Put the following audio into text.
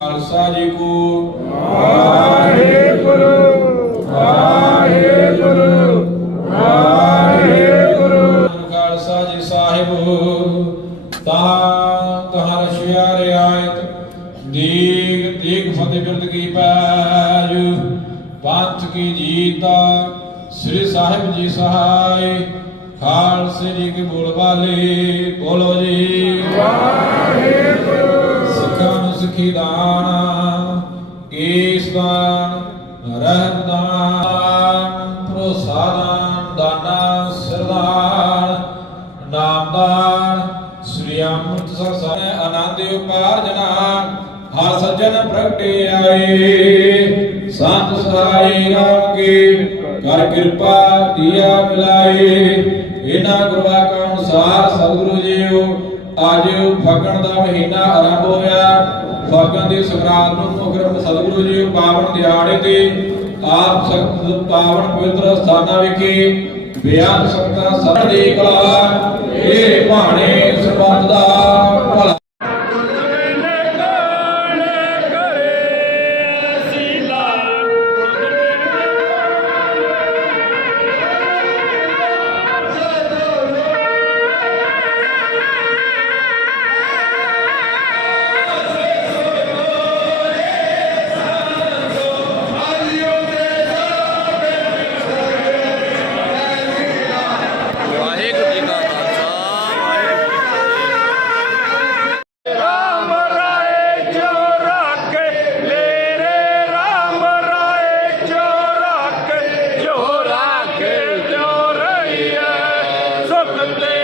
ਖਾਲਸਾ ਜੀ ਕੋ ਵਾਹਿਗੁਰੂ ਵਾਹਿਗੁਰੂ ਵਾਹਿਗੁਰੂ ਖਾਲਸਾ ਜੀ ਸਾਹਿਬ ਤਾਂ ਤਹਾਂ ਰਸ਼ਿਆ ਰਿਆਇਤ ਦੀਗ ਕੀ ਪੈਜ? ਪੰਥ ਕੀ ਜੀਤਾ? ਸ੍ਰੀ ਸਾਹਿਬ ਜੀ ਸਹਾਈ। ਖਾਲਸੇ ਜੀ ਕੀ ਬੋਲ ਵਾਲੇ ਬੋਲੋ ਜੀ। ਸਿੱਖਾਂ ਨੂੰ ਸਿੱਖੀ ਦਾਨ ਕੇਸ ਦਾਨ ਰਹਿਤ ਦਾਨ, ਭਰੋਸਾ ਦਾਨ, ਦਾਨਾ ਸਰਦਾਨ ਨਾਮਦਾਨ ਸ੍ਰੀ ਅੰਮ੍ਰਿਤਸਰ ਸਾਹਿਬ ਆਨੰਦ ਉਪਾਰਜਨਾ ਹਰ ਸੱਜਣ ਪ੍ਰਗਟੇ ਆਏ। ਸੰਤ ਸਹਾਈ ਰਾਮ ਕੀ ਕਰ ਕਿਰਪਾ ਦੀਆ ਮਿਲਾਏ। ਇਹਨਾਂ ਗੁਰੂਆਂ ਅਨੁਸਾਰ ਸਤਿਗੁਰੂ ਜੀਓ ਅੱਜ ਫਗਣ ਦਾ ਮਹੀਨਾ ਆਰੰਭ ਹੋਇਆ। ਫਗਣ ਦੀ ਸੰਗਰਾਂਦ ਨੂੰ ਮੁਕਰਮ ਸਤਿਗੁਰੂ ਜੀ ਪਾਵਨ ਦਿਹਾੜੇ ਤੇ ਆਪ ਸਖਤ ਪਾਵਨ ਪਵਿੱਤਰ ਸਥਾਨਾਂ ਵਿਖੇ ਬਿਆਨ ਸਕਤਾ ਸਭ ਦੀ ਕਲਾ ਇਹ ਭਾਣੇ ਸਰਬੱਤ ਦਾ ತಂದೆ